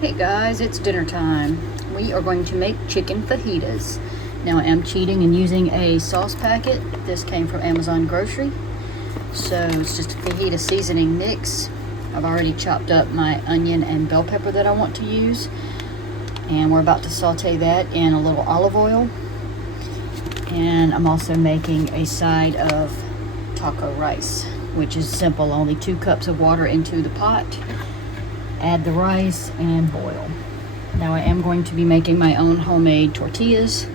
Hey guys, it's dinner time. We are going to make chicken fajitas. Now I am cheating and using a sauce packet. This came from Amazon Grocery. So it's just a fajita seasoning mix. I've already chopped up my onion and bell pepper that I want to use. And we're about to saute that in a little olive oil. And I'm also making a side of taco rice, which is simple. Only 2 cups of water into the pot. Add the rice and boil. Now I am going to be making my own homemade tortillas,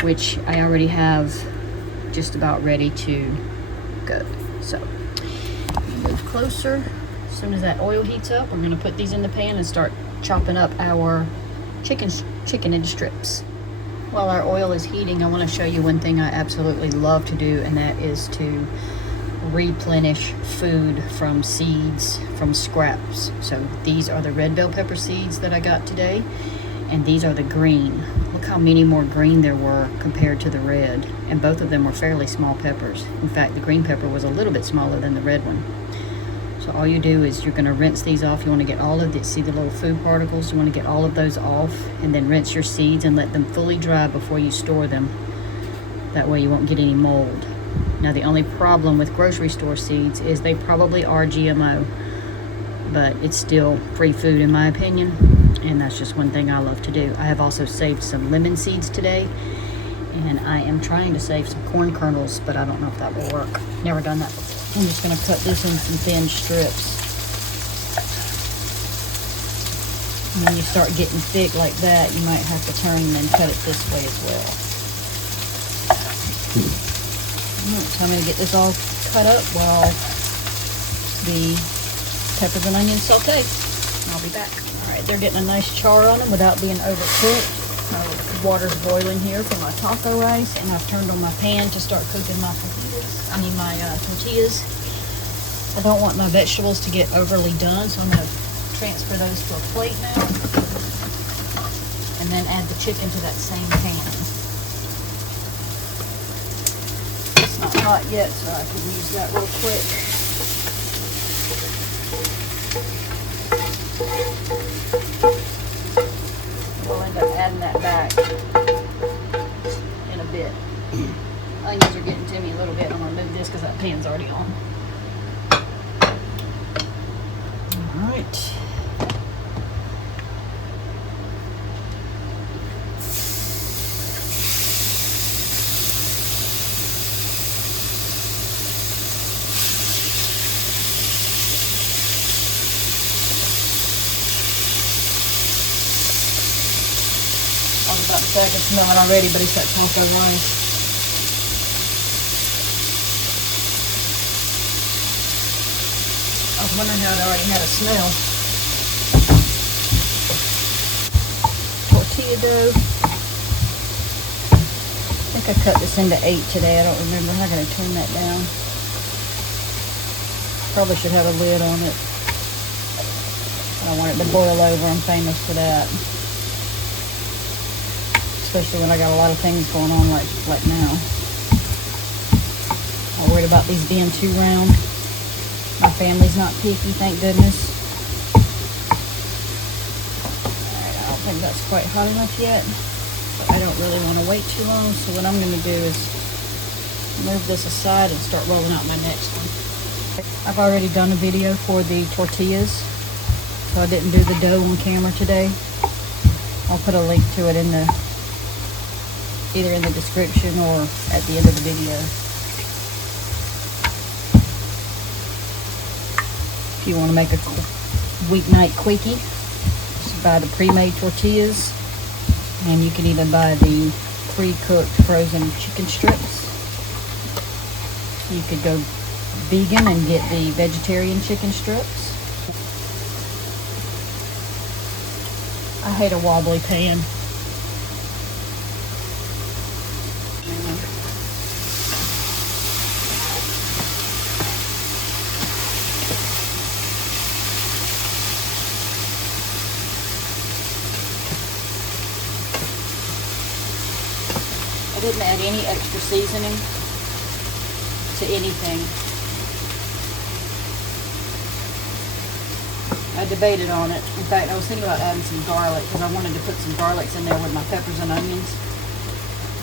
which I already have just about ready to go. So move closer. As soon as that oil heats up, I'm going to put these in the pan and start chopping up our chicken into strips. While our oil is heating, I want to show you one thing I absolutely love to do, and that is to replenish food from seeds, from scraps. So these are the red bell pepper seeds that I got today, and these are the green. Look how many more green there were compared to the red, and both of them were fairly small peppers. In fact, the green pepper was a little bit smaller than the red one. So all you do is you're going to rinse these off. You want to get all of this, see the little food particles, you want to get all of those off, and then rinse your seeds and let them fully dry before you store them. That way you won't get any mold. Now the only problem with grocery store seeds is they probably are GMO, but it's still free food in my opinion, and that's just one thing I love to do. I have also saved some lemon seeds today, and I am trying to save some corn kernels, but I don't know if that will work. Never done that before. I'm just going to cut this in some thin strips. And when you start getting thick like that, you might have to turn and then cut it this way as well. So I'm going to get this all cut up while the peppers and onions saute. I'll be back. Alright, they're getting a nice char on them without being overcooked. Water's boiling here for my taco rice, and I've turned on my pan to start cooking my tortillas. I don't want my vegetables to get overly done, so I'm going to transfer those to a plate now. And then add the chicken to that same pan. Not hot yet, so I can use that real quick. We'll end up adding that back in a bit. Onions are getting to me a little bit. I'm going to move this because that pan's already on. Alright. I was about to say I can smell it already, but it's that taco rice. I was wondering how it already had a smell. Tortilla dough. I think I cut this into 8 today. I don't remember. I'm going to turn that down. Probably should have a lid on it. I don't want it to boil over. I'm famous for that. Especially when I got a lot of things going on like now. I'm worried about these being too round. My family's not picky, thank goodness. Alright, I don't think that's quite hot enough yet. But I don't really want to wait too long, so what I'm going to do is move this aside and start rolling out my next one. I've already done a video for the tortillas, so I didn't do the dough on camera today. I'll put a link to it in the either in the description or at the end of the video. If you want to make a weeknight quickie, just buy the pre-made tortillas, and you can even buy the pre-cooked frozen chicken strips. You could go vegan and get the vegetarian chicken strips. I hate a wobbly pan. I didn't add any extra seasoning to anything. I debated on it. In fact, I was thinking about adding some garlic because I wanted to put some garlics in there with my peppers and onions,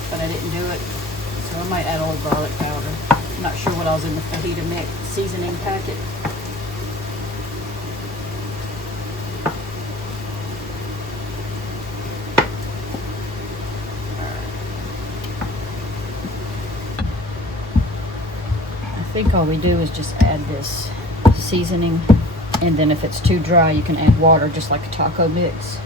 but I didn't do it. So I might add a little garlic powder. I'm not sure what else in the fajita mix seasoning packet. I think all we do is just add this seasoning, and then if it's too dry you can add water just like a taco mix.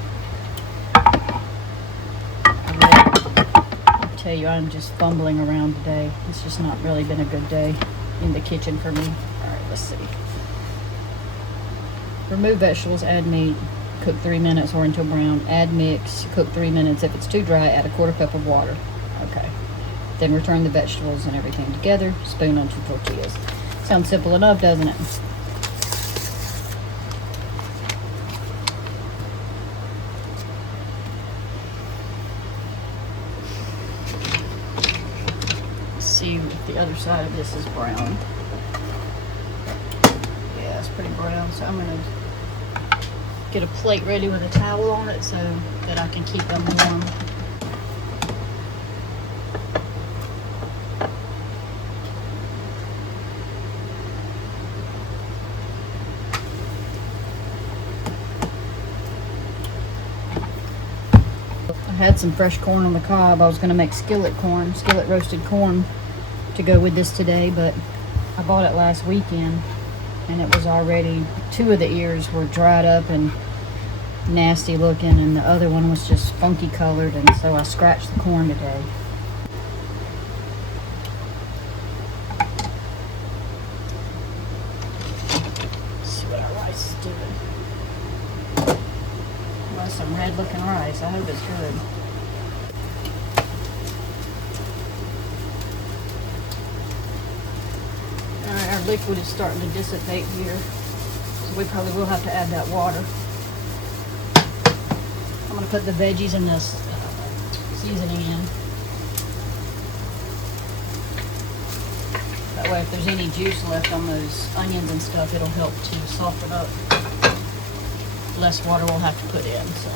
I tell you, I'm just fumbling around today. It's just not really been a good day in the kitchen for me. Alright, let's see. Remove vegetables, add meat, cook 3 minutes or until brown, add mix, cook 3 minutes. If it's too dry, add a 1/4 cup of water. Okay. Then return the vegetables and everything together, spoon onto tortillas. Sounds simple enough, doesn't it? See if the other side of this is brown. Yeah, it's pretty brown, so I'm gonna get a plate ready with a towel on it so that I can keep them warm. I had some fresh corn on the cob. I was gonna make skillet roasted corn to go with this today, but I bought it last weekend and it was already, 2 of the ears were dried up and nasty looking, and the other one was just funky colored, and so I scratched the corn today. Let's see what our rice is doing. Well, that's some red looking rice. I hope it's good. Alright, our liquid is starting to dissipate here, so we probably will have to add that water. I'm going to put the veggies in this seasoning in. That way if there's any juice left on those onions and stuff, it'll help to soften up. Less water we'll have to put in, so.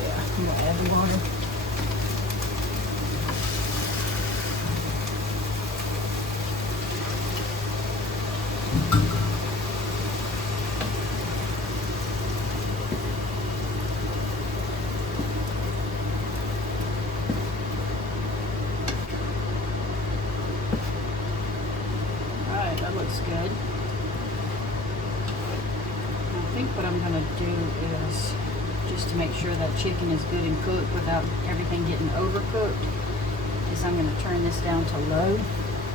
Yeah, I'm going to add the water. That looks good. I think what I'm going to do is, just to make sure that chicken is good and cooked without everything getting overcooked, is I'm going to turn this down to low,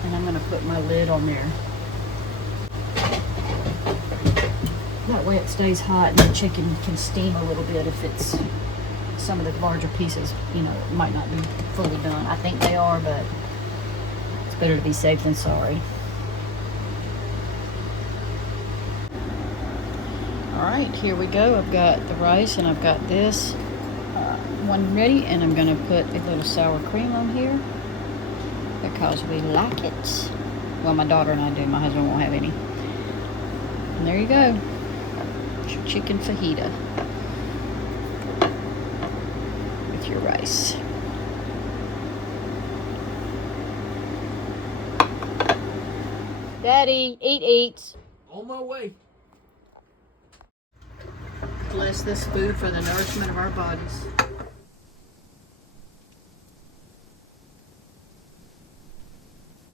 and I'm going to put my lid on there. That way it stays hot and the chicken can steam a little bit if it's some of the larger pieces, you know, might not be fully done. I think they are, but it's better to be safe than sorry. Alright, here we go. I've got the rice and I've got this one ready, and I'm going to put a little sour cream on here because we like it. Well, my daughter and I do. My husband won't have any. And there you go. It's your chicken fajita with your rice. Daddy, eat. On my way. Bless this food for the nourishment of our bodies.